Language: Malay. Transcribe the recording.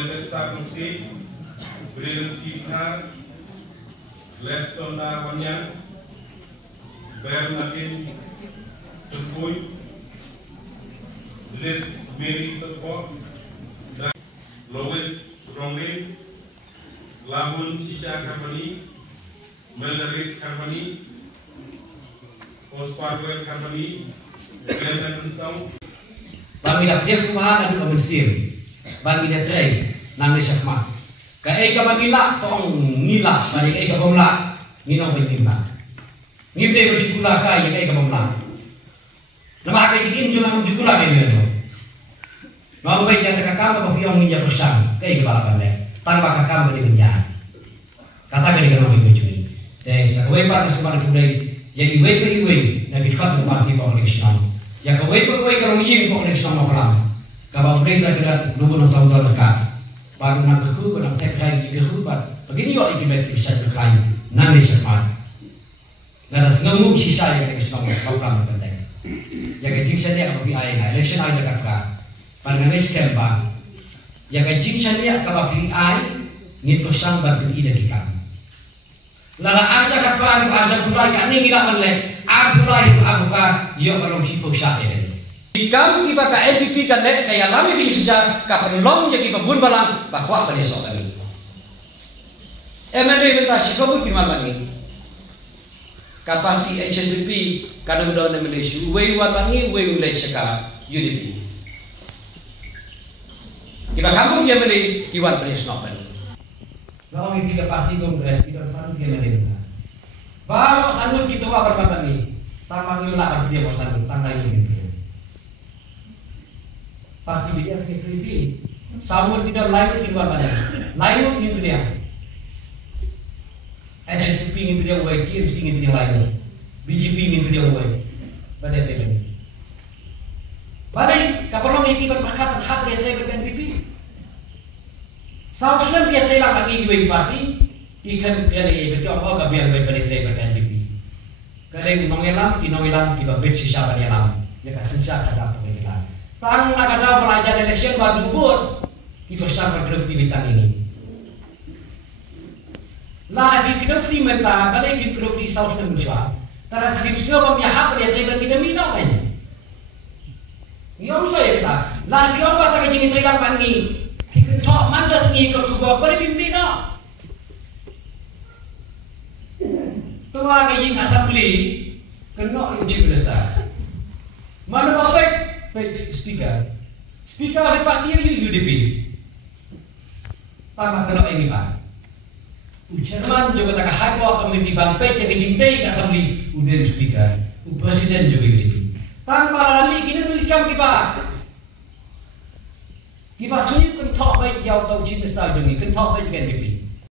Meltesta Nuksi, Brian Sikha, Lestona Wanyan, Bernadine Sempuy, Liz Mary Support, Lois Ronglin, Labun Chicha Company, Meldaris Company, Osparwell Company, Glenn Tentang. Bagi dah dia semua ada komersil, bagi dia trade, nama syakmat. Kaya ika manila tong ngila, bagi ika pemla, ngina pemla. Ngimte bersyukurlah kaya ika pemla. Nama kaya tikin jangan bersyukurlah kaya ni. Mau baik yang terkakam apa yang minyak bersam, kaya balapan le. Tanpa kakam beri minyak. Kata kaya kalau hidup curi. Dan sekarang pak kesempat kudai, jadi wei nabi khat mati pengeksyon. Ya kawai kalau minyak pengeksyon malam. Kalau mereka kira dulu tahun dekat, baru nak keku, nak tekai juga keku, begini orang ikibat bisa berkain, nami sempat. Nada sengamu sisa yang kita semua program penting. Jaga jingsan dia kalau PI na election aja kakak, pandangan skemba. Jaga jingsan dia kalau PI ni pesan baru ide kita. Lara aja kakak, aja pula yang ni kita menle, aku pula itu aku kah, yo kalau si pusat ini. Ikam kita ka LPP kan le kaya lami kini sejak ka penlong jadi pembun balang bakwa pada soal ini. MLA minta sikabu gimana ni? Kapati HSBP kadang doa Malaysia, wei walangi wei ulai seka UDP. Kita kamu dia beli kiwan pada soal ini. Kalau kita parti kongres kita parti dia beli. Baru sanggup kita apa berkata ni? Tambah ni lah dia bosan tanggal ini. Parti dia KPP, samul kita lain di luar mana, lain di dunia. SSP ini dia buat, TMC ini dia lain, BJP ini dia buat, pada ini. Pada kapal ini kita berkat dia dengan KPP. Sahaja dia telah bagi dua parti, ikan kali betul apa kabian baik pada dengan KPP. Kali mengelam, kita bersisa pada alam, jika sisa ada apa kita. Tang nak ada pelajar election baru buat kita sama produktivitas ini. Lah di produktif mentah, balik di produktif South Indonesia. Tara tipsnya kami hak dia jadi kita minum aja. Yang saya kata, lah di apa tak jadi terang pani? Kita tak mandas ni ke kubah balik minum. Tuh lagi yang assembly kena uji besar. Mana baik? Speaker dari parti UDP. Tamat kalau ini pak. Chairman juga tak high committee bantai jadi cintai assembly udah speaker. Presiden juga UDP. Tanpa lami kini tuliskan kita. Kita curi kentok baik jauh tahu cinta style dengan kentok baik dengan UDP.